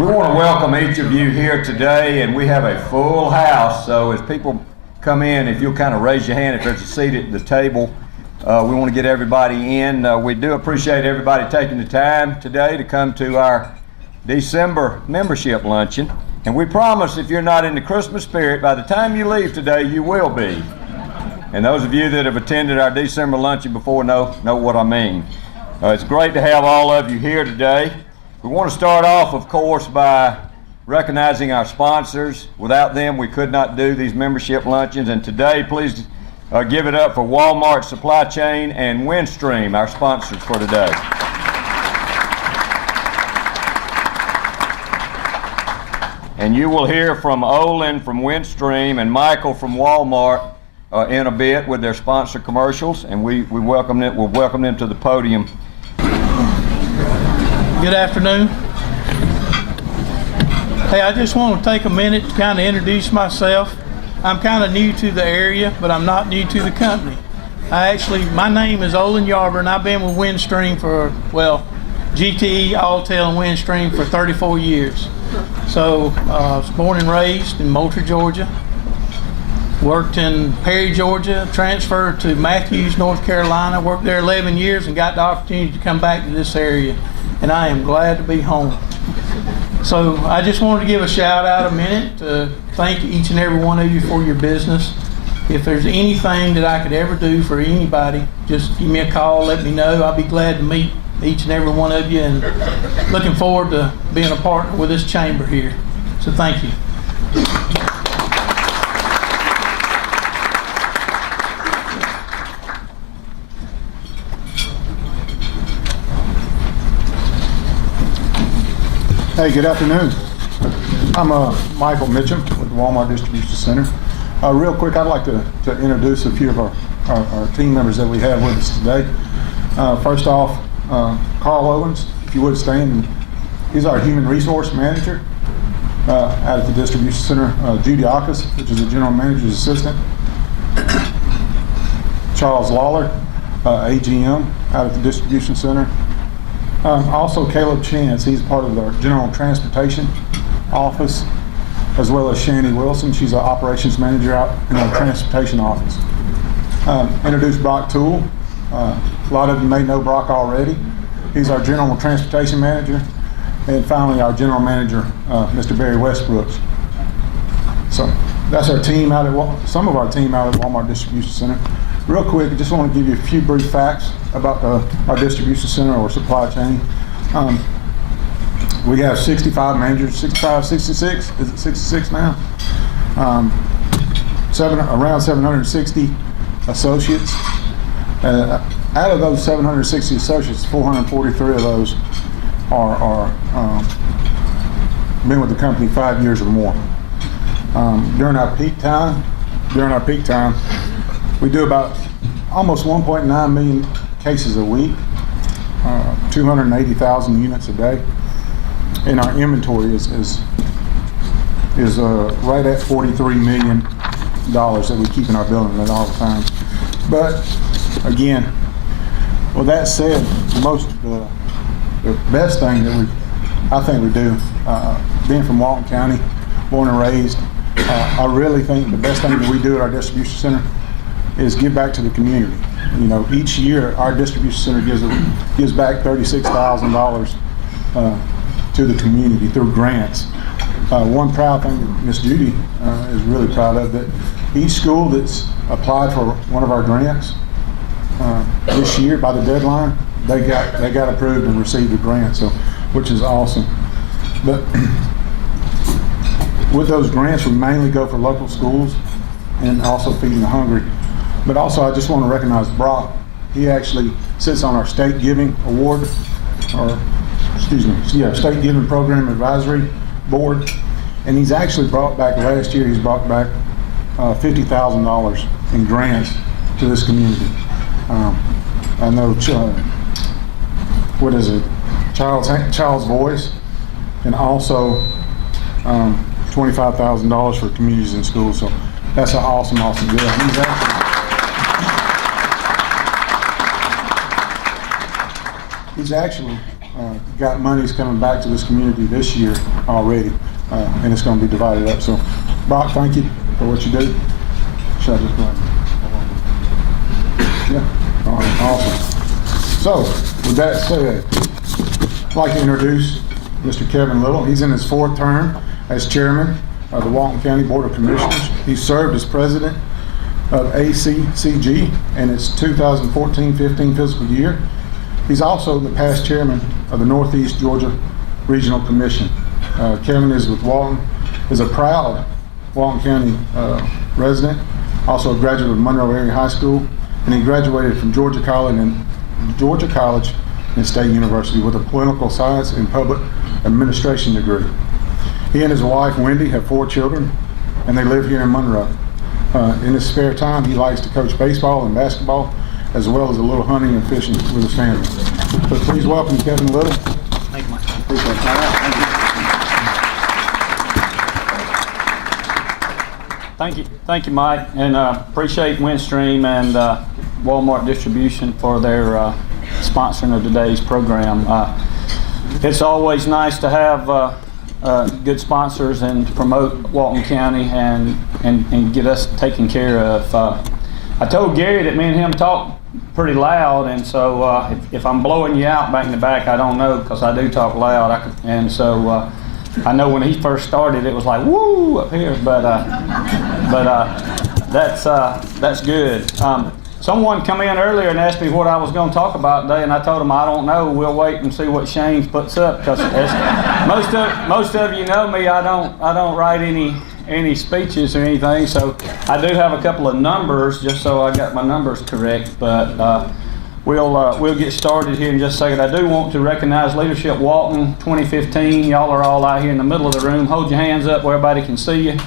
We want to welcome each of you here today, and we have a full house, so as people come in, if you'll kind of raise your hand if there's a seat at the table, we want to get everybody in. We do appreciate everybody taking the time today to come to our December membership luncheon, and we promise if you're not in the Christmas spirit, by the time you leave today, you will be. And those of you that have attended our December luncheon before know what I mean. It's great to have all of you here today. We want to start off, of course, by recognizing our sponsors. Without them, we could not do these membership luncheons. And today, please give it up for Walmart Supply Chain and Windstream, our sponsors for today. And you will hear from Olin from Windstream and Michael from Walmart in a bit with their sponsor commercials, and we'll welcome them to the podium. Good afternoon. Hey, I just want to take a minute to kind of introduce myself. I'm kind of new to the area, but I'm not new to the company. My name is Olin Yarber, and I've been with Windstream for, GTE, Alltel, and Windstream for 34 years. So I was born and raised in Moultrie, Georgia. Worked in Perry, Georgia, transferred to Matthews, North Carolina, worked there 11 years and got the opportunity to come back to this area. And I am glad to be home. So I just wanted to give a shout out a minute to thank each and every one of you for your business. If there's anything that I could ever do for anybody, just give me a call, let me know. I'll be glad to meet each and every one of you, and looking forward to being a partner with this chamber here. So thank you. Hey, good afternoon. I'm Michael Mitchum with the Walmart Distribution Center. Real quick, I'd like to introduce a few of our team members that we have with us today. First off, Carl Owens, if you would stand. He's our Human Resource Manager out at the Distribution Center. Judy Akas, which is the General Manager's Assistant. Charles Lawler, AGM out at the Distribution Center. Also Caleb Chance, he's part of our General Transportation Office, as well as Shani Wilson, she's our Operations Manager out in our Transportation Office. Introduce Brock Toole. A lot of you may know Brock already. He's our General Transportation Manager. And finally, our General Manager, Mr. Barry Westbrooks. So that's our team some of our team out at Walmart Distribution Center. Real quick, I just want to give you a few brief facts about our distribution center or supply chain. We have 65 managers, 65, 66, is it 66 now? Around 760 associates. Out of those 760 associates, 443 of those are been with the company 5 years or more. During our peak time, we do about almost 1.9 million cases a week, 280,000 units a day, and our inventory is right at $43 million that we keep in our building at all the time. But again, with that said, the best thing that I think we do, being from Walton County, born and raised, I really think the best thing that we do at our distribution center is give back to the community. You know, each year our distribution center gives back $36,000 to the community through grants. One proud thing that Miss Judy is really proud of, that each school that's applied for one of our grants this year by the deadline, they got approved and received a grant, so which is awesome. But with those grants, we mainly go for local schools and also feeding the hungry. But also, I just want to recognize Brock. He actually sits on our state giving award, state giving program advisory board, and he's actually brought back last year. He's brought back $50,000 in grants to this community. I know, Child's Voice, and also $25,000 for communities in schools. So that's an awesome deal. He's actually got monies coming back to this community this year already, and it's going to be divided up. So, Brock, thank you for what you do. Should I just go ahead? Yeah. All right. Awesome. So, with that said, I'd like to introduce Mr. Kevin Little. He's in his 4th term as chairman of the Walton County Board of Commissioners. He served as president of ACCG in its 2014-15 fiscal year. He's also the past chairman of the Northeast Georgia Regional Commission. Kevin is with Walton, is a proud Walton County resident, also a graduate of Monroe Area High School, and he graduated from Georgia College and State University with a political science and public administration degree. He and his wife Wendy have 4 children, and they live here in Monroe. In his spare time, he likes to coach baseball and basketball, as well as a little hunting and fishing with his family. So please welcome Kevin Little. Thank you, Mike. Appreciate it. Thank you, Mike, and appreciate Windstream and Walmart Distribution for their sponsoring of today's program. It's always nice to have good sponsors and to promote Walton County and get us taken care of. I told Gary that me and him talk pretty loud, and so if I'm blowing you out back in the back, I don't know, because I do talk loud. I know when he first started, it was like woo up here, but that's good. Someone come in earlier and asked me what I was going to talk about today, and I told them I don't know. We'll wait and see what Shane puts up, because most of you know me. I don't write any speeches or anything, so I do have a couple of numbers just so I got my numbers correct. But we'll get started here in just a second. I do want to recognize Leadership Walton 2015. Y'all are all out here in the middle of the room. Hold your hands up where everybody can see you.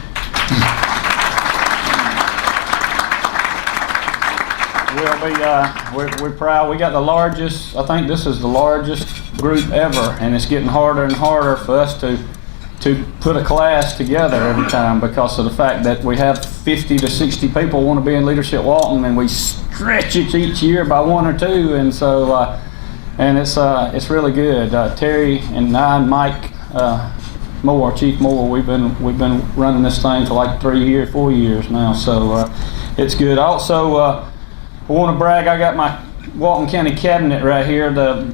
We're proud. We got the largest, I think this is the largest group ever, and it's getting harder and harder for us to put a class together every time, because of the fact that we have 50 to 60 people want to be in Leadership Walton, and we stretch it each year by 1 or 2, and so and it's really good. Terry and I and Mike Chief Moore, we've been running this thing for like 4 years now, so it's good. Also, I want to brag, I got my Walton County cabinet right here. The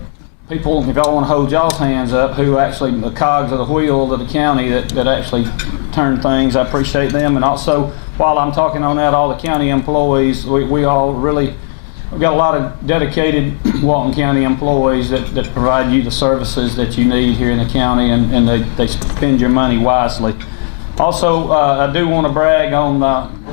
people, if y'all want to hold y'all's hands up, who actually, the cogs of the wheel of the county that actually turn things, I appreciate them. And also, while I'm talking on that, all the county employees, we all really, we've got a lot of dedicated Walton County employees that provide you the services that you need here in the county, and they spend your money wisely. Also, I do want to brag on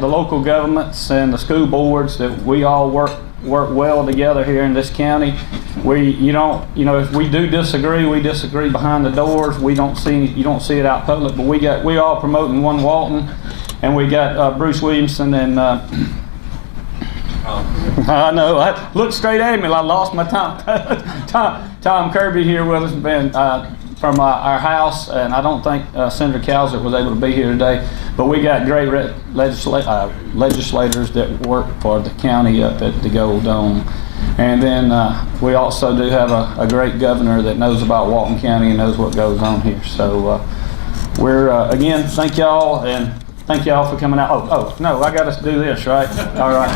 the local governments and the school boards that we all work well together here in this county. If we do disagree, we disagree behind the doors. You don't see it out public, but we all promoting one Walton, and we got Bruce Williamson and I know. I looked straight at him and I lost my Tom Kirby here with us, been from our house, and I don't think Senator Calzert was able to be here today, but we got great legislators that work for the county up at the Gold Dome. And then we also do have a great governor that knows about Walton County and knows what goes on here. So we're, again, thank y'all, and thank y'all for coming out. Oh, no, I got to do this, right? All right.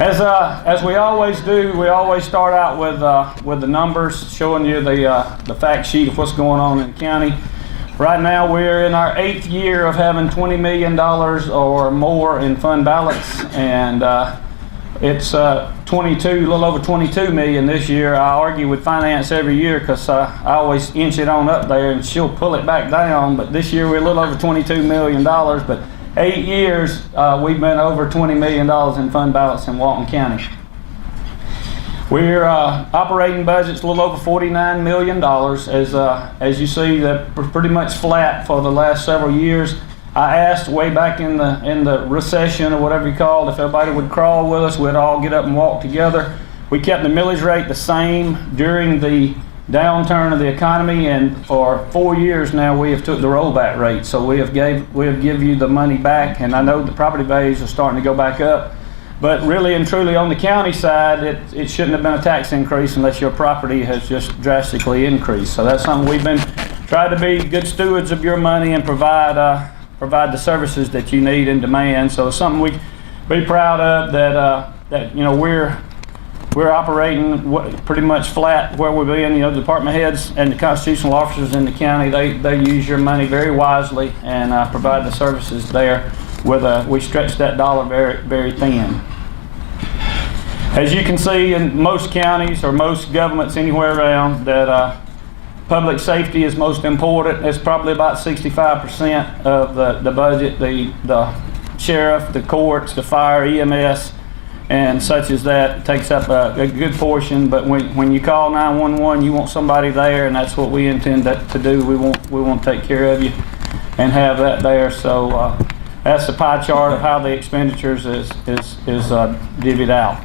As we always do, we always start out with the numbers, showing you the fact sheet of what's going on in the county. Right now, we're in our 8th year of having $20 million or more in fund balance, and it's a little over 22 million this year. I argue with finance every year because I always inch it on up there and she'll pull it back down, but this year we're a little over $22 million, but 8 years we've been over $20 million in fund balance in Walton County. We're operating budget's a little over $49 million. As you see, that pretty much flat for the last several years. I asked way back in the recession or whatever you call it, if everybody would crawl with us, we'd all get up and walk together. We kept the millage rate the same during the downturn of the economy, and for 4 years now we have took the rollback rate. So we have give you the money back, and I know the property values are starting to go back up, But really and truly on the county side, it shouldn't have been a tax increase unless your property has just drastically increased. So that's something we've been trying to be good stewards of your money and provide the services that you need and demand. So it's something we be proud of, that you know, we're operating pretty much flat where we've been. You know, the department heads and the constitutional officers in the county, they use your money very wisely and provide the services there. We stretch that dollar very, very thin. As you can see in most counties or most governments anywhere around, that public safety is most important. It's probably about 65% of the budget. The sheriff, the courts, the fire, EMS, and such as that takes up a good portion. But when you call 911, you want somebody there, and that's what we intend to do. We want to take care of you and have that there. So that's the pie chart of how the expenditures is divvied out.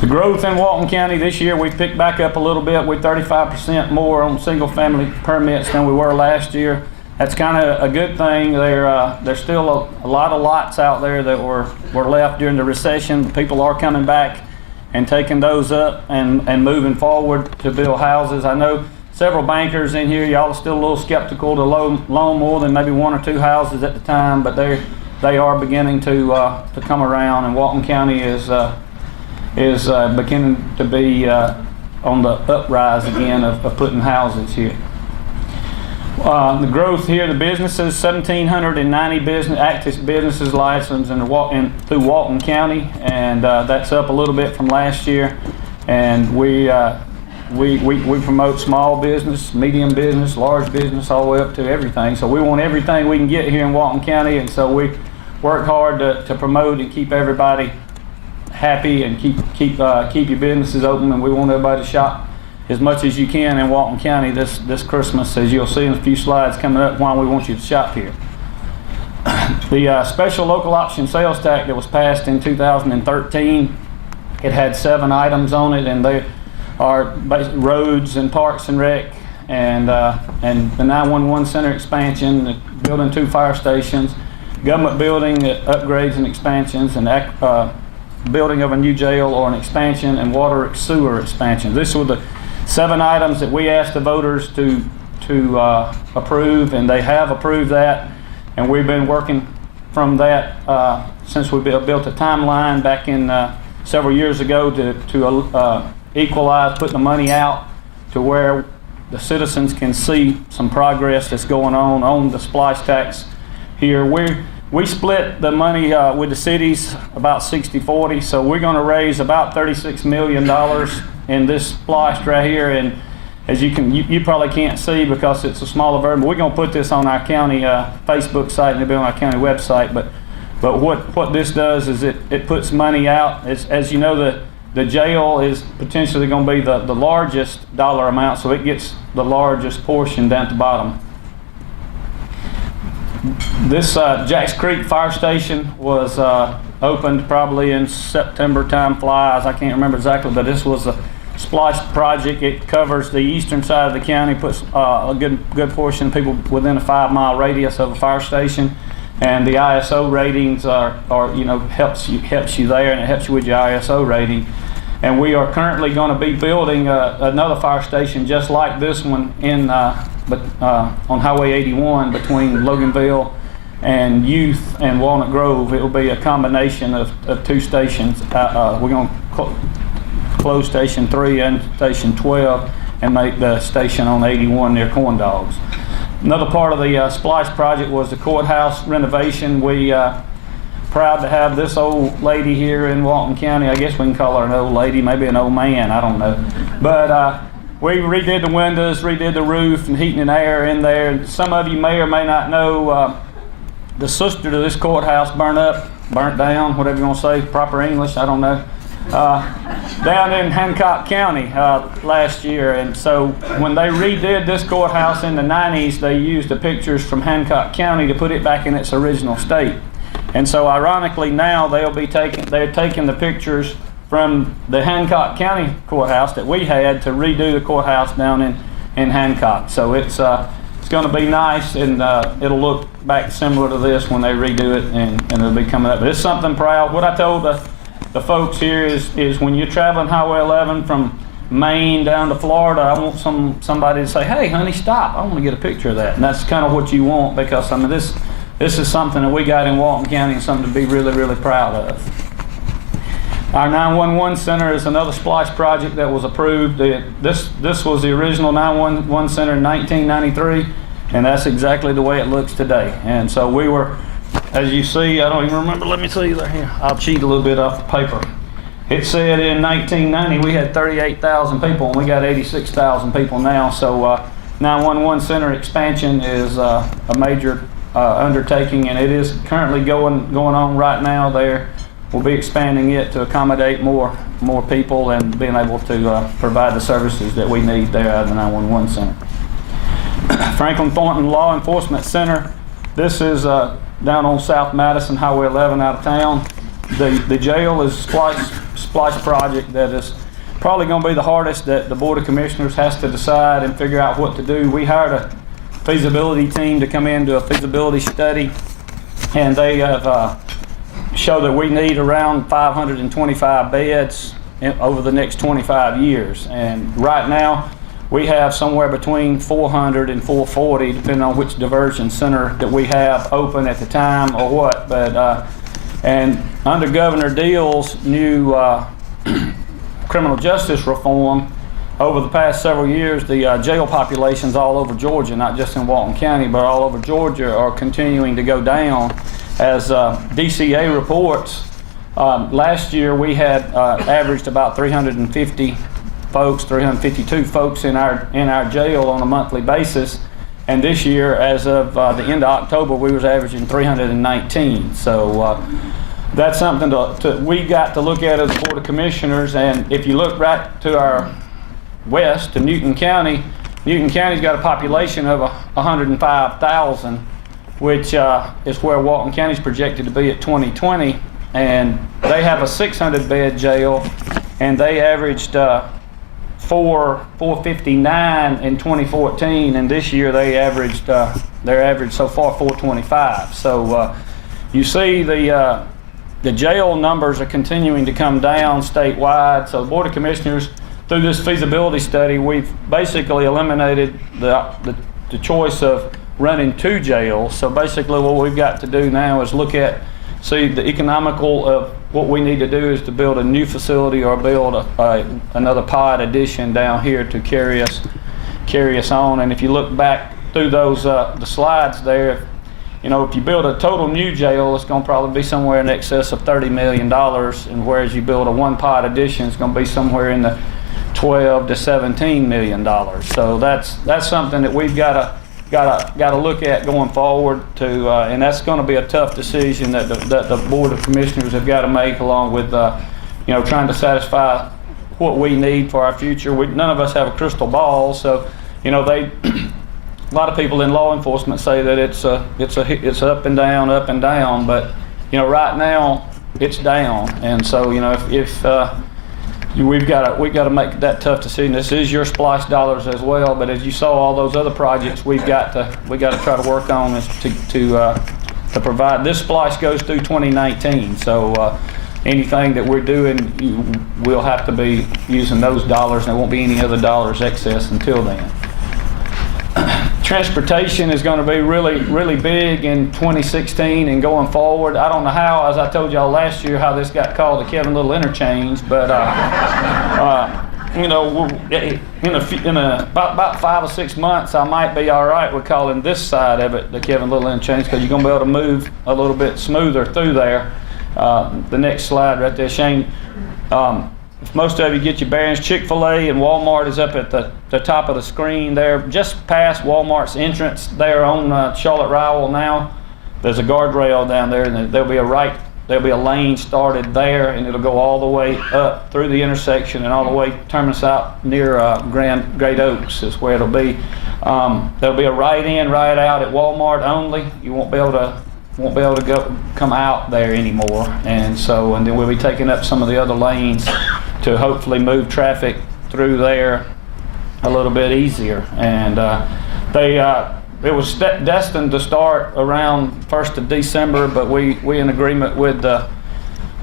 The growth in Walton County this year, we picked back up a little bit. We're 35% more on single-family permits than we were last year. That's kind of a good thing. There's still a lot of lots out there that were left during the recession. People are coming back and taking those up and moving forward to build houses. I know several bankers in here, y'all are still a little skeptical to loan more than maybe 1 or 2 houses at the time, but they are beginning to come around, and Walton County is beginning to be on the uprise again of putting houses here. The growth here, the businesses, 1,790 active businesses licensed through Walton County, and that's up a little bit from last year. And we promote small business, medium business, large business, all the way up to everything. So we want everything we can get here in Walton County, and so we work hard to promote and keep everybody happy and keep your businesses open. And we want everybody to shop as much as you can in Walton County this Christmas, as you'll see in a few slides coming up why we want you to shop here. The special local option sales tax that was passed in 2013, it had 7 items on it, and they are roads and parks and rec, and the 911 center expansion, building 2 fire stations, government building upgrades and expansions, and building of a new jail or an expansion, and water sewer expansion. These were the 7 items that we asked the voters to approve, and they have approved that. And we've been working from that since we built a timeline back in several years ago to equalize, put the money out to where the citizens can see some progress that's going on the splash tax here. We split the money with the cities about 60-40, so we're going to raise about $36 million in this splash right here. And as you probably can't see because it's a smaller version, but we're going to put this on our county Facebook site, and it'll be on our county website. But what this does is it puts money out. As you know, the jail is potentially going to be the largest dollar amount, so it gets the largest portion down at the bottom. This Jacks Creek Fire Station was opened probably in September, time flies, I can't remember exactly, but this was a splash project. It covers the eastern side of the county, puts a good portion of people within a 5-mile radius of a fire station, and the ISO ratings are helps you there, and it helps you with your ISO rating. And we are currently going to be building another fire station just like this one on Highway 81 between Loganville and Youth and Walnut Grove. It will be a combination of 2 stations. We're going to close Station 3 and Station 12 and make the station on 81 near Corn Dogs. Another part of the Splice project was the courthouse renovation. We proud to have this old lady here in Walton County. I guess we can call her an old lady, maybe an old man, I don't know. But we redid the windows, redid the roof, and heating and air in there. Some of you may or may not know the sister to this courthouse burnt down, whatever you want to say, proper English, I don't know, down in Hancock County last year. And so when they redid this courthouse in the 90s, they used the pictures from Hancock County to put it back in its original state. And so ironically now they're taking the pictures from the Hancock County courthouse that we had to redo the courthouse down in Hancock. So it's going to be nice, and it'll look back similar to this when they redo it, and it'll be coming up. But it's something proud. What I told the folks here is when you're traveling Highway 11 from Maine down to Florida, I want somebody to say, "Hey, honey, stop! I want to get a picture of that." And that's kind of what you want, because I mean this is something that we got in Walton County and something to be really, really proud of. Our 911 center is another splash project that was approved. This was the original 911 center in 1993, and that's exactly the way it looks today. And so we were, as you see, I don't even remember, let me see there here. I'll cheat a little bit off the paper. It said in 1990 we had 38,000 people, and we got 86,000 people now. So 911 center expansion is a major undertaking, and it is currently going on right now there. We'll be expanding it to accommodate more people and being able to provide the services that we need there at the 911 center. Franklin Thornton Law Enforcement Center. This is down on South Madison, Highway 11 out of town. The jail is a splash project that is probably going to be the hardest that the Board of Commissioners has to decide and figure out what to do. We hired a feasibility team to come in, do a feasibility study, and they have show that we need around 525 beds over the next 25 years. And right now, we have somewhere between 400 and 440, depending on which diversion center that we have open at the time or what. But and under Governor Deal's new criminal justice reform, over the past several years, the jail populations all over Georgia, not just in Walton County, but all over Georgia, are continuing to go down. As DCA reports, last year we had averaged about 350 folks, 352 folks in our jail on a monthly basis, and this year, as of the end of October, we was averaging 319. So that's something we got to look at as a Board of Commissioners. And if you look right to our west, to Newton County's got a population of 105,000. Which is where Walton County is projected to be at 2020, and they have a 600-bed jail, and they averaged 459 in 2014, and this year they averaged their average so far 425. So you see the jail numbers are continuing to come down statewide. So the Board of Commissioners, through this feasibility study, we've basically eliminated the choice of running two jails. So basically what we've got to do now is see the economical of what we need to do is to build a new facility or build another pod addition down here to carry us on. And if you look back through those the slides there, if you build a total new jail, it's going to probably be somewhere in excess of $30 million, and whereas you build a one pod addition, it's going to be somewhere in the $12 to $17 million. So that's something that we've got to look at going forward and that's going to be a tough decision that the Board of Commissioners have got to make, along with trying to satisfy what we need for our future. None of us have a crystal ball, so a lot of people in law enforcement say that it's up and down, but right now it's down, and so if we've got to make that tough decision. This is your splash dollars as well, but as you saw, all those other projects we got to try to work on is to provide. This splash goes through 2019, so anything that we're doing, we'll have to be using those dollars, and there won't be any other dollars excess until then. Transportation is going to be really, really big in 2016 and going forward. I don't know how, as I told y'all last year, how this got called the Kevin Little Interchange, but in about 5 or 6 months, I might be all right with calling this side of it the Kevin Little Interchange, because you're going to be able to move a little bit smoother through there. The next slide right there, Shane. If most of you get your bearings, Chick-fil-A and Walmart is up at the top of the screen there, just past Walmart's entrance there on Charlotte Rowell now. There's a guardrail down there, and there'll be a lane started there, and it'll go all the way up through the intersection and all the way terminus out near Great Oaks is where it'll be. There'll be a right in, right out at Walmart only. You won't be able to come out there anymore, and then we'll be taking up some of the other lanes to hopefully move traffic through there a little bit easier. And it was destined to start around 1st of December, but we in agreement with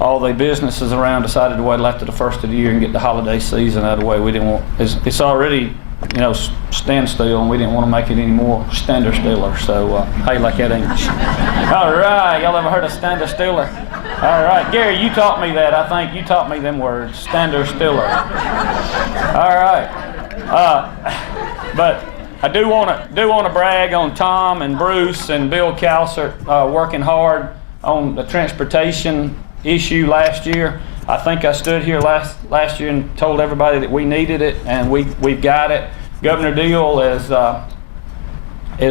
all the businesses around decided to wait after the first of the year and get the holiday season out of the way. We didn't want, it's already, you know, standstill, and we didn't want to make it any more standard stiller. So, how you like that English? All right, y'all ever heard of standard stiller? All right, Gary, you taught me that. I think you taught me them words, standard stiller. All right, but I do want to brag on Tom and Bruce and Bill Calsert working hard on the transportation issue last year. I think I stood here last year and told everybody that we needed it, and we've got it. Governor Deal is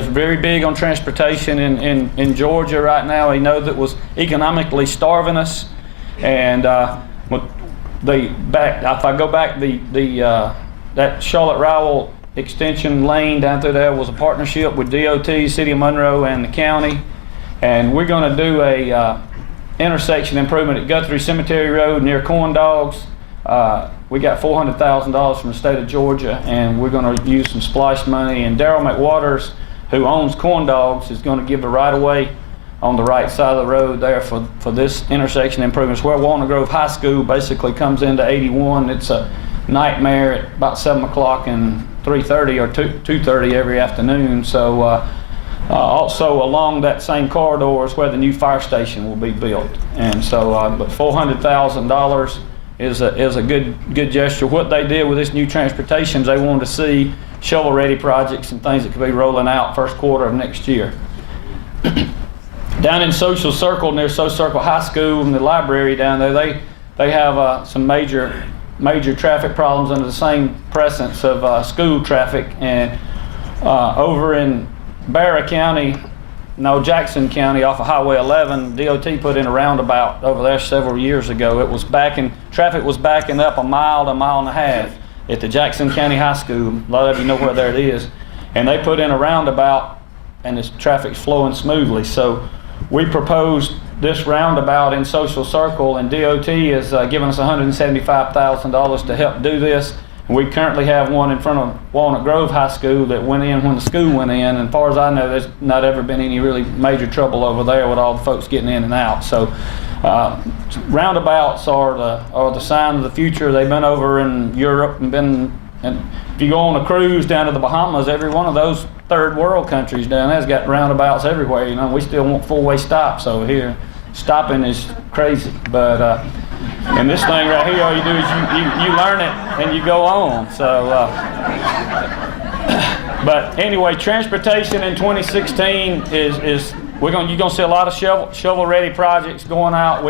very big on transportation in Georgia right now. He knows it was economically starving us, and if I go back, that Charlotte-Rowell extension lane down through there was a partnership with DOT, City of Monroe, and the county, and we're going to do a intersection improvement at Guthrie Cemetery Road near Corn Dogs. We got $400,000 from the state of Georgia, and we're going to use some splash money. And Darryl McWaters, who owns Corn Dogs, is going to give the right-of-way on the right side of the road there for this intersection improvements, where Walton Grove High School basically comes into 81. It's a nightmare at about 7 o'clock and 3:30 or 2:30 every afternoon. So. Also along that same corridor is where the new fire station will be built, and so but $400,000 is a good gesture. What they did with this new transportation is they wanted to see shovel-ready projects and things that could be rolling out first quarter of next year. Down in Social Circle, near Social Circle High School and the library down there, they have some major traffic problems under the same presence of school traffic, and over in Jackson County off of Highway 11, DOT put in a roundabout over there several years ago. Traffic was backing up a mile to a mile and a half at the Jackson County High School. A lot of you know where that is. And they put in a roundabout, and the traffic's flowing smoothly. So we proposed this roundabout in Social Circle, and DOT is giving us $175,000 to help do this. We currently have one in front of Walnut Grove High School that went in when the school went in, and as far as I know, there's not ever been any really major trouble over there with all the folks getting in and out. So roundabouts are the sign of the future. They've been over in Europe and if you go on a cruise down to the Bahamas, every one of those third world countries down there's got roundabouts everywhere. You know, we still want four-way stops over here. Stopping is crazy, but and this thing right here, all you do is you learn it and you go on. So, but anyway, transportation in 2016 is you're gonna see a lot of shovel-ready projects going out.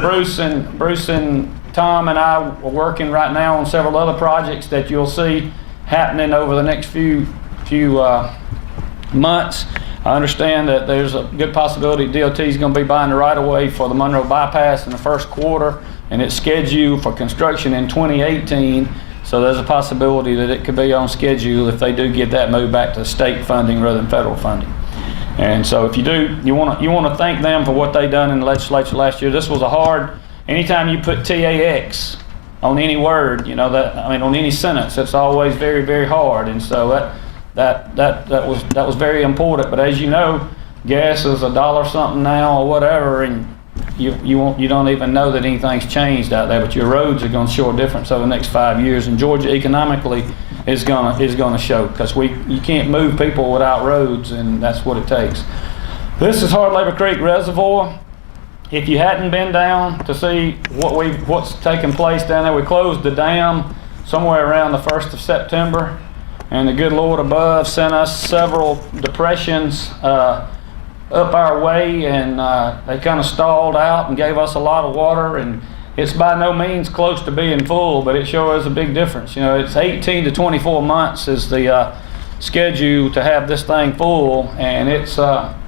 Bruce and Tom and I are working right now on several other projects that you'll see happening over the next few months. I understand that there's a good possibility DOT is going to be buying the right-of-way for the Monroe Bypass in the first quarter, and it's scheduled for construction in 2018. So there's a possibility that it could be on schedule if they do get that moved back to state funding rather than federal funding. And so if you do, you want to thank them for what they done in the legislature last year. This was a hard. Anytime you put TAX on any word, you know on any sentence, it's always very, very hard. And so that was very important. But as you know, gas is $1 something now or whatever, and you don't even know that anything's changed out there. But your roads are going to show a difference over the next 5 years, and Georgia economically is going to show, because you can't move people without roads, and that's what it takes. This is Hard Labor Creek Reservoir. If you hadn't been down to see what's taking place down there, we closed the dam somewhere around the 1st of September. And the good Lord above sent us several depressions up our way, and they kind of stalled out and gave us a lot of water. And it's by no means close to being full, but it sure is a big difference. You know, it's 18 to 24 months is the schedule to have this thing full. And it's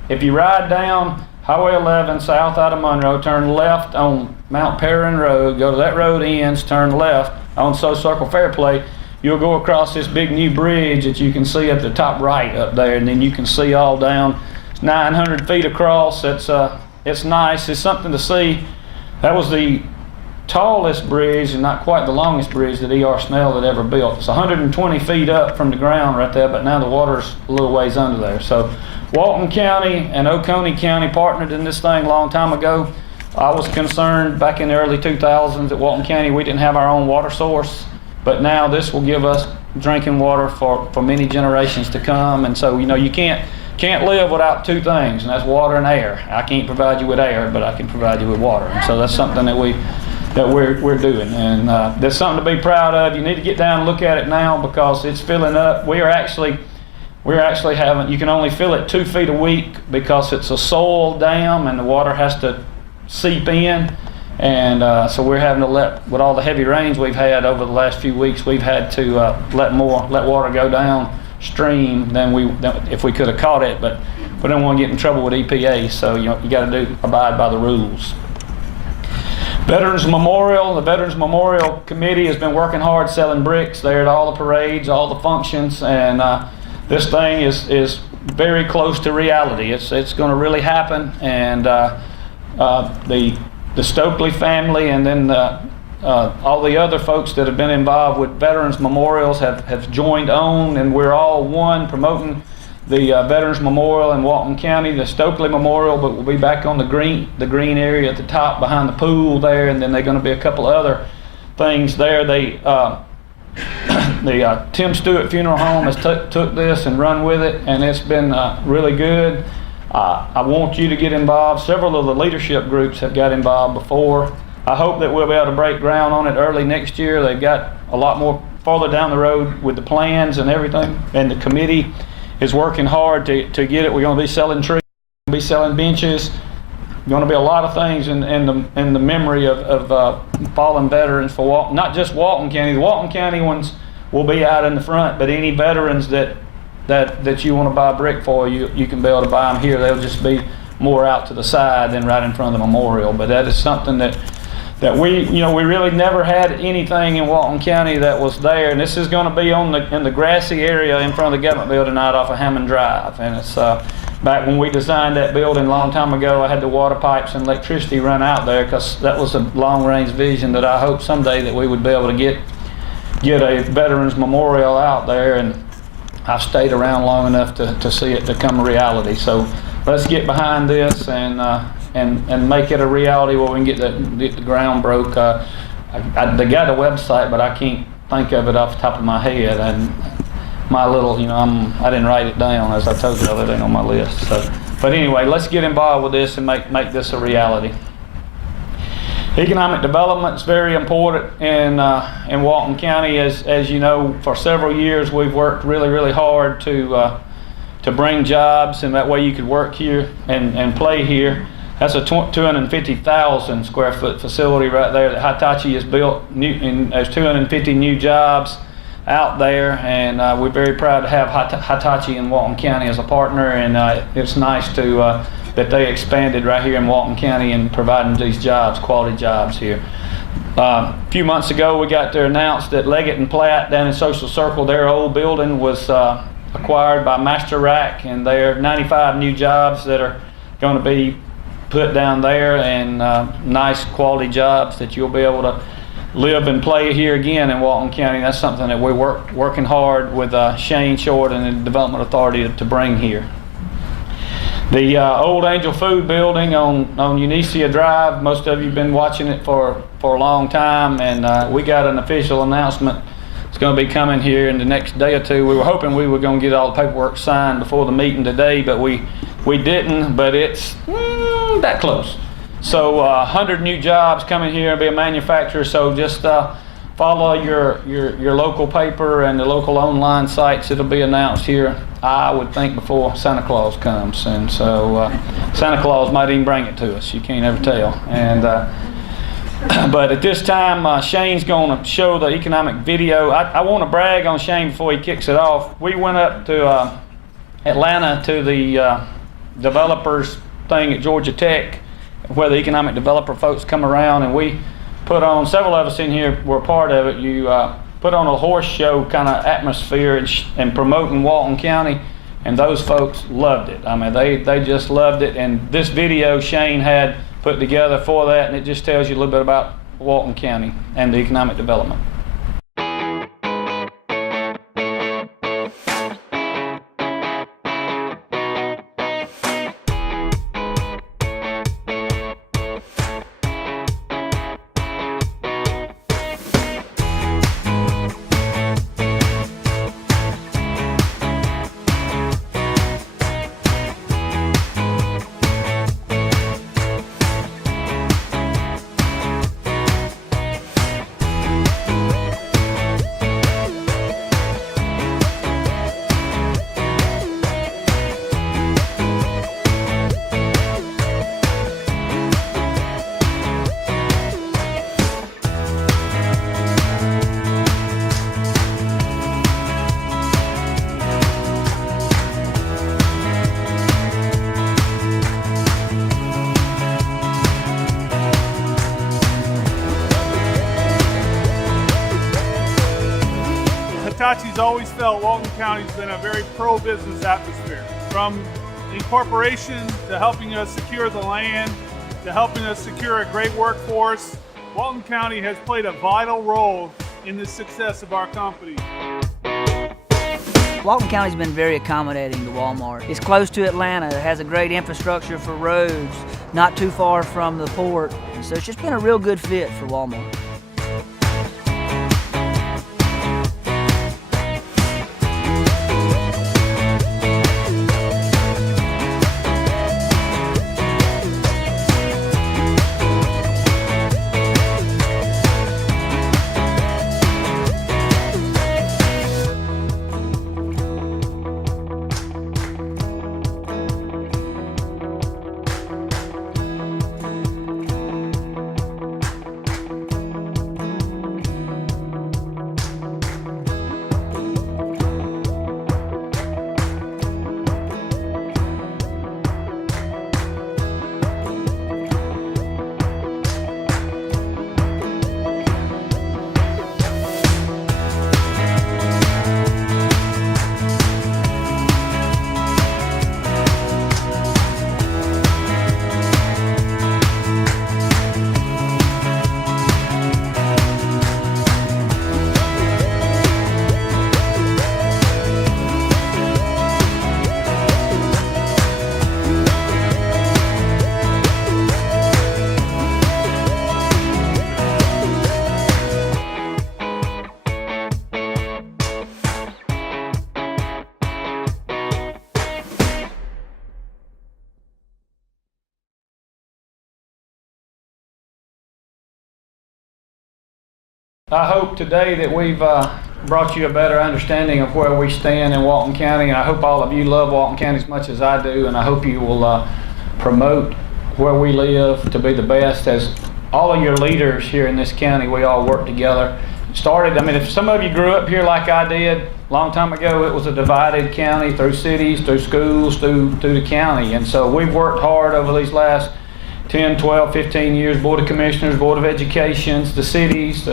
if you ride down Highway 11 south out of Monroe, turn left on Mount Perrin Road, go to that road ends, turn left on Social Circle Fairplay. You'll go across this big new bridge that you can see at the top right up there, and then you can see all down. It's 900 feet across. It's nice. It's something to see. That was the tallest bridge and not quite the longest bridge that E.R. Snell had ever built. It's 120 feet up from the ground right there, but now the water's a little ways under there. So Walton County and Oconee County partnered in this thing a long time ago. I was concerned back in the early 2000s at Walton County we didn't have our own water source, but now this will give us drinking water for many generations to come. And so, you know, you can't live without two things, and that's water and air. I can't provide you with air, but I can provide you with water. And so that's something that we're doing, and there's something to be proud of. You need to get down and look at it now because it's filling up. We're actually having, you can only fill it 2 feet a week because it's a soil dam and the water has to seep in. And so we're having to with all the heavy rains we've had over the last few weeks, we've had to let water go downstream than if we could have caught it, but we don't want to get in trouble with EPA, so you got to abide by the rules. Veterans Memorial, the Veterans Memorial Committee has been working hard selling bricks there at all the parades, all the functions, and this thing is very close to reality. It's going to really happen, and the Stokely family and then all the other folks that have been involved with Veterans Memorials have joined on, and we're all one promoting the Veterans Memorial in Walton County, the Stokely Memorial, but we'll be back on the green area at the top behind the pool there, and then there's going to be a couple of other things there. The Tim Stewart Funeral Home has took this and run with it, and it's been really good. I want you to get involved. Several of the leadership groups have got involved before. I hope that we'll be able to break ground on it early next year. They've got a lot more farther down the road with the plans and everything, and the committee is working hard to get it. We're going to be selling trees, we're going to be selling benches. Going to be a lot of things in the memory of fallen veterans for Walton, not just Walton County. The Walton County ones will be out in the front, but any veterans that you want to buy a brick for, you can be able to buy them here. They'll just be more out to the side than right in front of the memorial. But that is something that we really never had anything in Walton County that was there. And this is going to be in the grassy area in front of the government building out off of Hammond Drive. And it's back when we designed that building a long time ago, I had the water pipes and electricity run out there because that was a long-range vision that I hope someday that we would be able to get a Veterans Memorial out there. And I've stayed around long enough to see it become a reality. So let's get behind this and make it a reality where we can get the ground broke. They got a website, but I can't think of it off the top of my head. And my little, I didn't write it down, as I told you, it ain't on my list. So, but anyway, let's get involved with this and make this a reality. Economic development is very important in Walton County. As you know, for several years we've worked really, really hard to bring jobs, and that way you could work here and play here. That's a 250,000 square foot facility right there that Hitachi has built. There's 250 new jobs out there, and we're very proud to have Hitachi in Walton County as a partner, and it's nice that they expanded right here in Walton County and providing these jobs, quality jobs here. A few months ago we got to announce that Leggett and Platt down in Social Circle, their old building was acquired by Master Rack, and there are 95 new jobs that are going to be put down there, and nice quality jobs that you'll be able to live and play here again in Walton County. That's something that we're working hard with Shane Short and the Development Authority to bring here. The old Angel Food building on Unicia Drive, most of you have been watching it for a long time, and we got an official announcement. It's going to be coming here in the next day or two. We were hoping we were going to get all the paperwork signed before the meeting today, but we didn't, but it's that close. So 100 new jobs coming here and be a manufacturer, so just follow your local paper and the local online sites. It'll be announced here, I would think, before Santa Claus comes, and so Santa Claus might even bring it to us. You can't ever tell. And but at this time, Shane's going to show the economic video. I want to brag on Shane before he kicks it off. We went up to Atlanta to the developers thing at Georgia Tech, where the economic developer folks come around, and we put on, several of us in here were part of it. You put on a horse show kind of atmosphere and promoting Walton County, and those folks loved it. I mean, they just loved it, and this video Shane had put together for that, and it just tells you a little bit about Walton County and the economic development. Hitachi's always felt Walton County's been a very pro-business atmosphere. From incorporation to helping us secure the land, to helping us secure a great workforce, Walton County has played a vital role in the success of our company. Walton County's been very accommodating to Walmart. It's close to Atlanta, it has a great infrastructure for roads, not too far from the port, and so it's just been a real good fit for Walmart. I hope today that we've brought you a better understanding of where we stand in Walton County, and I hope all of you love Walton County as much as I do, and I hope you will promote where we live to be the best. As all of your leaders here in this county, we all work together. If some of you grew up here like I did a long time ago, it was a divided county through cities, through schools, through the county, and so we've worked hard over these last 10, 12, 15 years, Board of Commissioners, Board of Educations, the cities,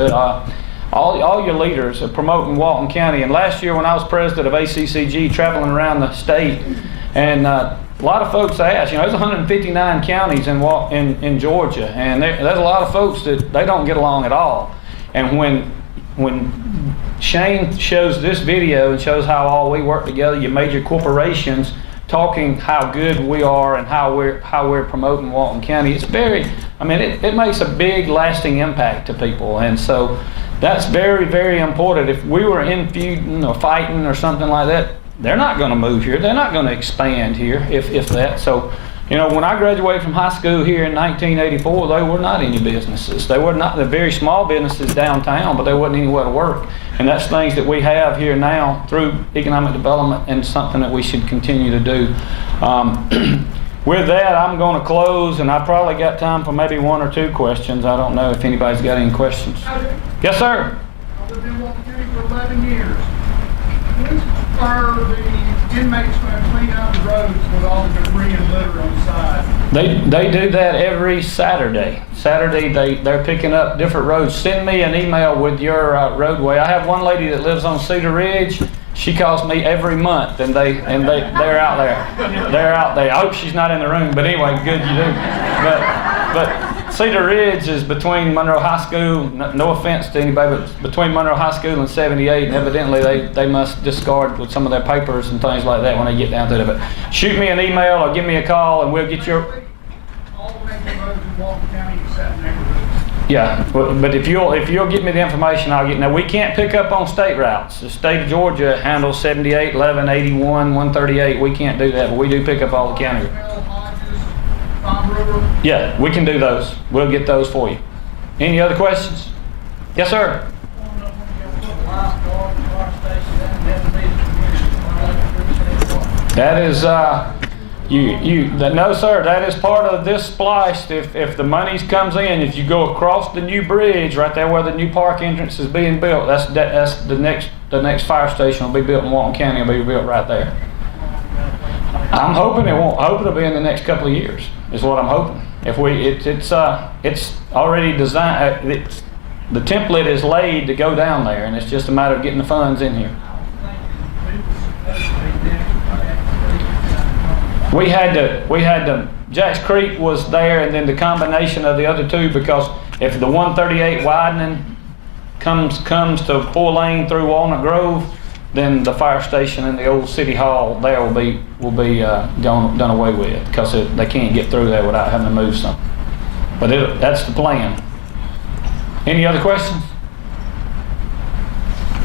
all your leaders are promoting Walton County. And last year when I was president of ACCG, traveling around the state, and a lot of folks asked, there's 159 counties in Georgia, and there's a lot of folks that they don't get along at all. And when Shane shows this video and shows how all we work together, your major corporations, talking how good we are and how we're promoting Walton County, it makes a big lasting impact to people, and so that's very, very important. If we were in feuding or fighting or something like that, they're not going to move here. They're not going to expand here, if that. So, when I graduated from high school here in 1984, they were not any businesses. They were not the very small businesses downtown, but there wasn't anywhere to work. And that's things that we have here now through economic development, and something that we should continue to do. With that, I'm going to close, and I probably got time for maybe one or two questions. I don't know if anybody's got any questions. Yes, sir. I've lived in Walton County for 11 years. When are the inmates going to clean out the roads with all the debris and litter on the side? They do that every Saturday. They're picking up different roads. Send me an email with your roadway. I have one lady that lives on Cedar Ridge. She calls me every month, and they're out there. They're out there. I hope she's not in the room, but anyway, good you do. But Cedar Ridge is between Monroe High School, no offense to anybody, but between Monroe High School and 78, and evidently they must discard with some of their papers and things like that when they get down to it. But shoot me an email or give me a call and we'll get your... All the major roads in Walton County except neighborhoods. Yeah, but if you'll give me the information, I'll get. Now we can't pick up on state routes. The state of Georgia handles 78, 11, 81, 138. We can't do that, but we do pick up all the county. Hodges, Palm River. Yeah, we can do those. We'll get those for you. Any other questions? Yes, sir. That is no, sir. That is part of this splice. If the money comes in, if you go across the new bridge right there where the new park entrance is being built, that's the next fire station will be built in Walton County. Will be built right there. I'm hoping it won't. I hope it'll be in the next couple of years. Is what I'm hoping. It's already designed. The template is laid to go down there, and it's just a matter of getting the funds in here. We had to, Jacks Creek was there, and then the combination of the other two, because if the 138 widening comes to 4-lane through Walnut Grove, then the fire station and the old city hall there will be done away with, because they can't get through there without having to move something. But that's the plan. Any other questions?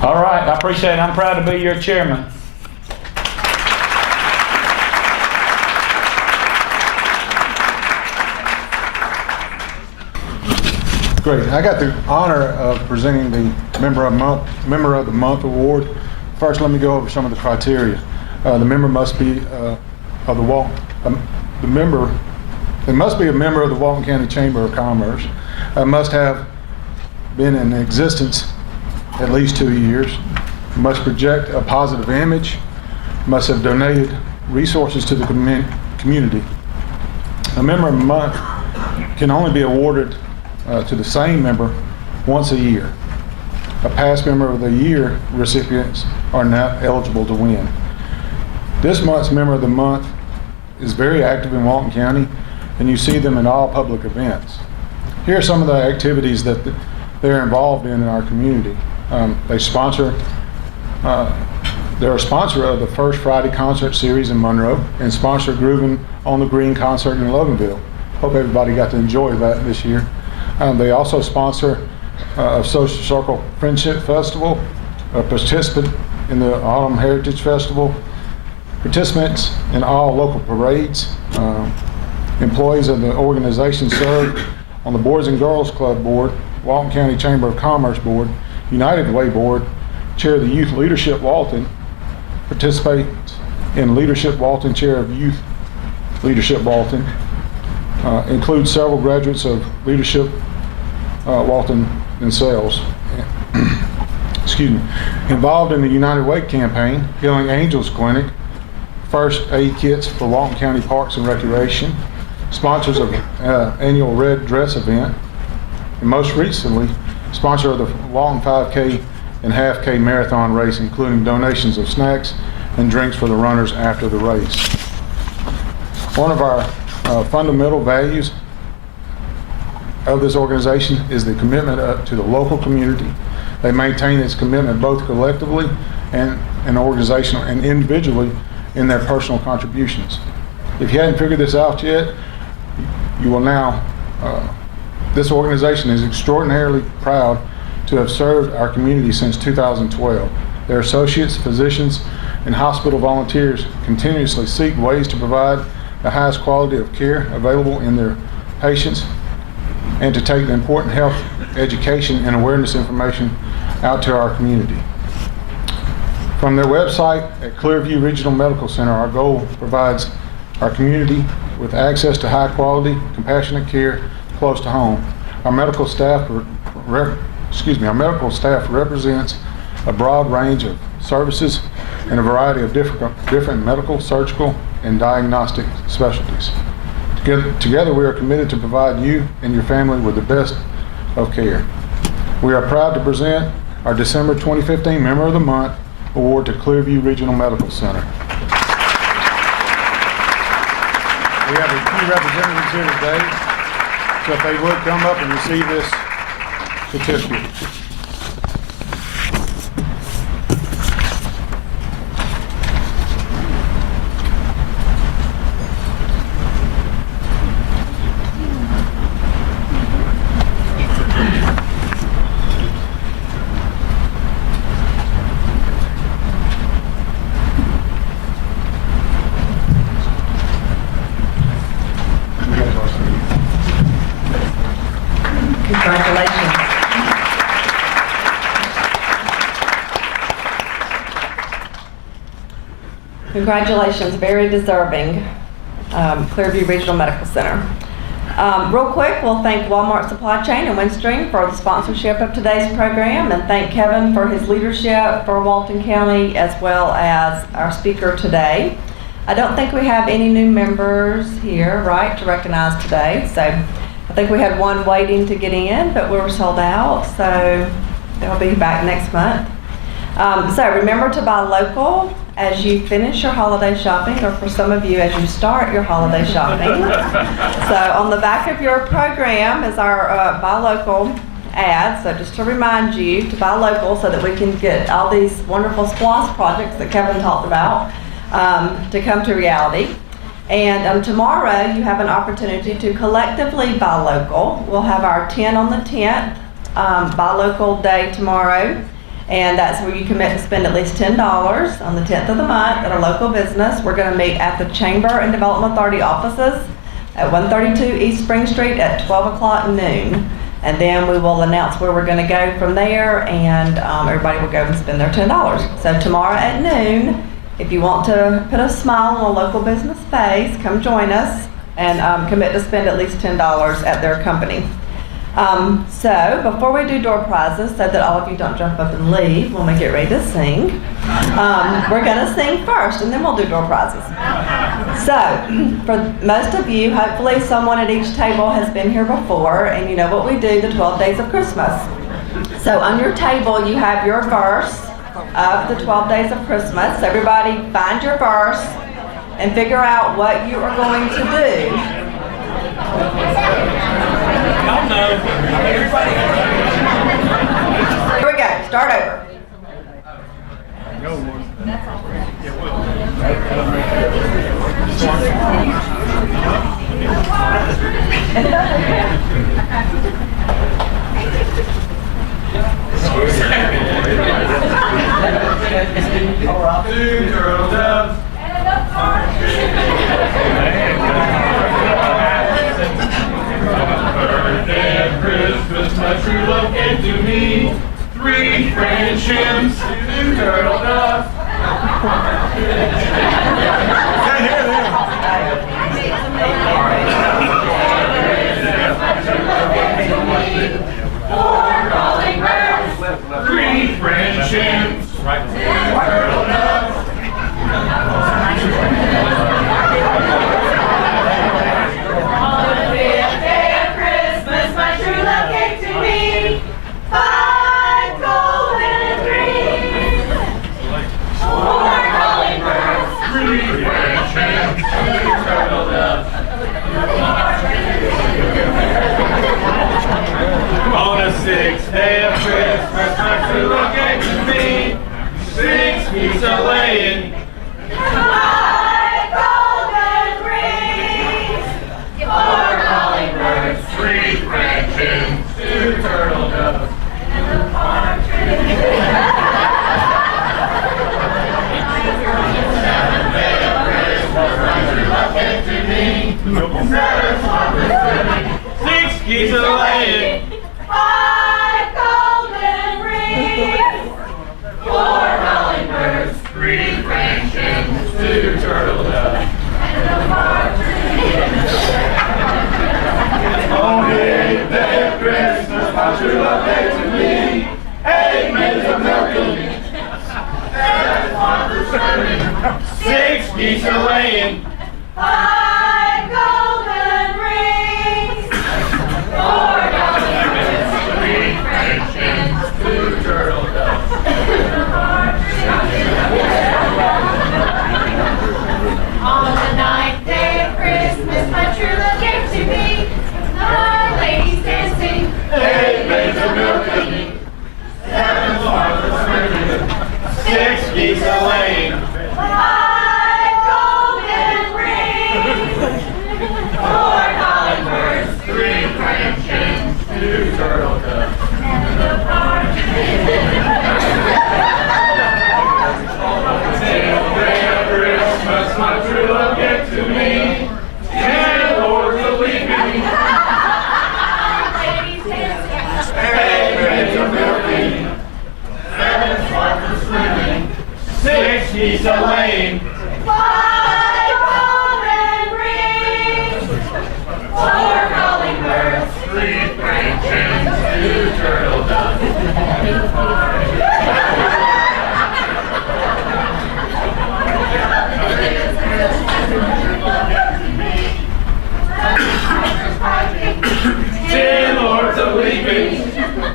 All right, I appreciate it. I'm proud to be your chairman. Great. I got the honor of presenting the Member of the Month award. First, let me go over some of the criteria. The member must be They must be a member of the Walton County Chamber of Commerce. Must have been in existence at least 2 years. Must project a positive image. Must have donated resources to the community. A Member of the Month can only be awarded to the same member once a year. A past Member of the Year recipients are not eligible to win. This month's Member of the Month is very active in Walton County, and you see them in all public events. Here are some of the activities that they're involved in our community. They're a sponsor of the First Friday Concert Series in Monroe, and sponsor Groovin' on the Green concert in Loganville. Hope everybody got to enjoy that this year. They also sponsor a Social Circle Friendship Festival, a participant in the Autumn Heritage Festival, participants in all local parades. Employees of the organization serve on the Boys and Girls Club Board, Walton County Chamber of Commerce Board, United Way Board, chair of the Youth Leadership Walton, participates in Leadership Walton, chair of Youth Leadership Walton, includes several graduates of Leadership Walton themselves. Excuse me. Involved in the United Way campaign, Healing Angels Clinic, first aid kits for Walton County Parks and Recreation, sponsors of annual Red Dress event, and most recently, sponsor of the Walton 5K and Half K Marathon race, including donations of snacks and drinks for the runners after the race. One of our fundamental values of this organization is the commitment to the local community. They maintain its commitment both collectively and organizational and individually in their personal contributions. If you hadn't figured this out yet, you will now. This organization is extraordinarily proud to have served our community since 2012. Their associates, physicians, and hospital volunteers continuously seek ways to provide the highest quality of care available in their patients and to take the important health education and awareness information out to our community. From their website at Clearview Regional Medical Center, our goal provides our community with access to high quality, compassionate care close to home. Our medical staff represents a broad range of services and a variety of different medical, surgical, and diagnostic specialties. Together we are committed to provide you and your family with the best of care. We are proud to present our December 2015 Member of the Month award to Clearview Regional Medical Center. We have a few representatives here today. So if they would come up and receive this certificate. Congratulations. Congratulations, very deserving, Clearview Regional Medical Center. Real quick, we'll thank Walmart Supply Chain and Windstream for the sponsorship of today's program, and thank Kevin for his leadership for Walton County as well as our speaker today. I don't think we have any new members here, right, to recognize today. So I think we had one waiting to get in, but we were sold out, so they'll be back next month. So remember to buy local as you finish your holiday shopping, or for some of you as you start your holiday shopping. So on the back of your program is our buy local ad. So just to remind you to buy local so that we can get all these wonderful SPLOST projects that Kevin talked about to come to reality. And tomorrow you have an opportunity to collectively buy local. We'll have our 10 on the 10th buy local day tomorrow. And that's where you commit to spend at least $10 on the 10th of the month at a local business. We're going to meet at the Chamber and Development Authority offices at 132 East Spring Street at 12 o'clock noon. And then we will announce where we're going to go from there, and everybody will go and spend their $10. So tomorrow at noon, if you want to put a smile on a local business face, come join us and commit to spend at least $10 at their company. So before we do door prizes, so that all of you don't jump up and leave when we get ready to sing, we're going to sing first and then we'll do door prizes. So for most of you, hopefully someone at each table has been here before, and you know what we do, the 12 days of Christmas. So on your table you have your verse of the 12 days of Christmas. So everybody find your verse and figure out what you are going to do. Here we go. Start over. Two turtle doves and a birthday of Christmas, my true love came to me. 3 French hens, 2 turtle doves. Four calling birds, 3 French hens, 2 turtle doves. On the 5th day of Christmas, my true love came to me. 5 golden rings, 4 calling birds, 3 French hens, 2 turtle doves. On the 6th day of Christmas, my true love came to me. 6 geese are laying, 5 golden rings, 4 calling birds, 3 French hens, 2 turtle doves. And the partridge. 7th day of Christmas, my true love came to me. 7 swans are swimming, 6 geese are laying, 5 golden rings, 4 calling birds, 3 geese a-laying. 5 golden rings. 4 calling birds. 3 French hens. 2 turtle doves. And a partridge. Christmas, my true love gave to me. 10 lords a leaping. 8 maids a milking. 7 swans a swimming. 6 geese a laying. 5 golden rings. 4 calling birds. 3 French hens. 2 turtle doves. Lords of leaping,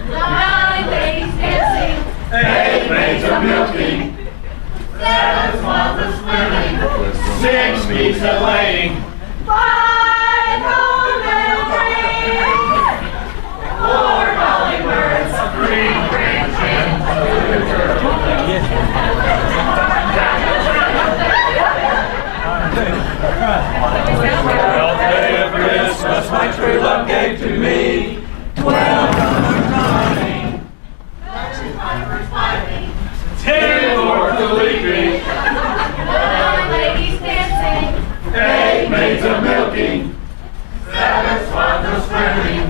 9 ladies dancing, 8 maids a milking, 7 swans a swimming, 6 geese a laying, 5 golden rings, 4 calling birds, 3 French hens, 2 turtle doves. Christmas, my true love gave to me. 12 drummers drumming, 11 pipers piping, 10 lords a leaping, 9 ladies dancing, 8 maids a milking, 7 swans a swimming,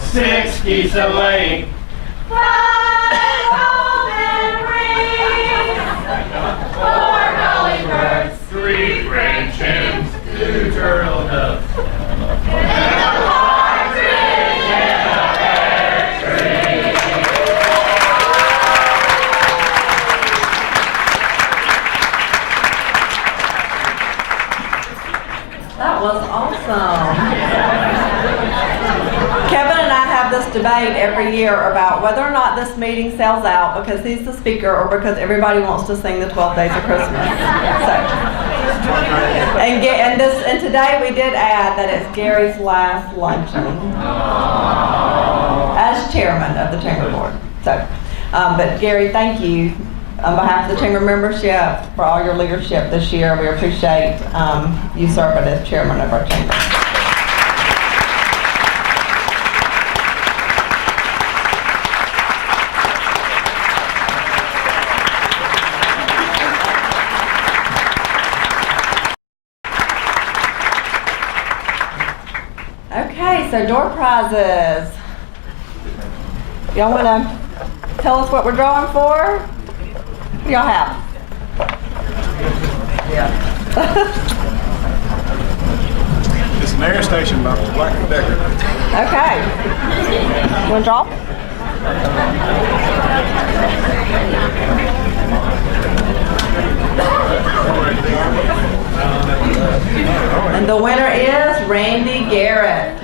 6 geese a laying, 5 golden rings, 4 calling birds, 3 French hens, 2 turtle doves. That was awesome. Kevin and I have this debate every year about whether or not this meeting sells out because he's the speaker or because everybody wants to sing the 12 Days of Christmas. And today we did add that it's Gary's last luncheon as chairman of the chamber board. So, but Gary, thank you on behalf of the chamber membership for all your leadership this year. We appreciate you serving as chairman of our chamber. Okay, so door prizes. Y'all want to tell us what we're drawing for? What do y'all have? It's an air station by Black & Decker. Okay. You want to draw? And the winner is Randy Garrett.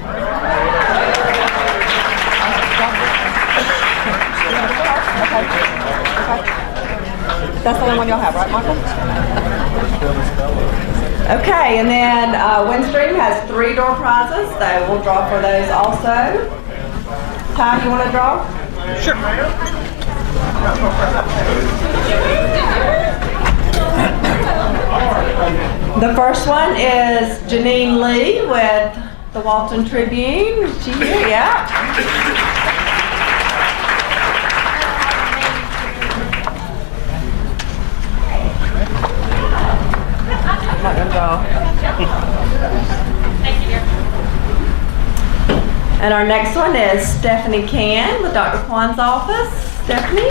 That's the only one you'll have, right, Michael? Okay, and then Windstream has 3 door prizes, so we'll draw for those also. Ty, you want to draw? Sure. The first one is Janine Lee with the Walton Tribune. Is she here? Yeah. I'm not gonna draw. And our next one is Stephanie Can with Dr. Kwan's office. Stephanie?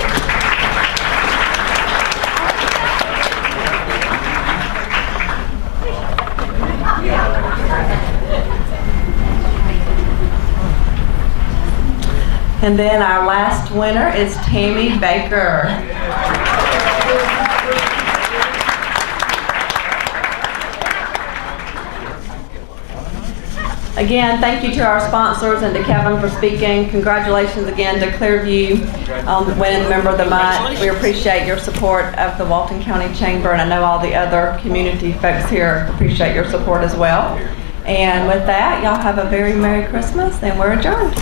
And then our last winner is Tammy Baker. Again, thank you to our sponsors and to Kevin for speaking. Congratulations again to Clearview on winning the Member of the Month. We appreciate your support of the Walton County Chamber, and I know all the other community folks here appreciate your support as well. And with that, y'all have a very Merry Christmas, and we're adjourned.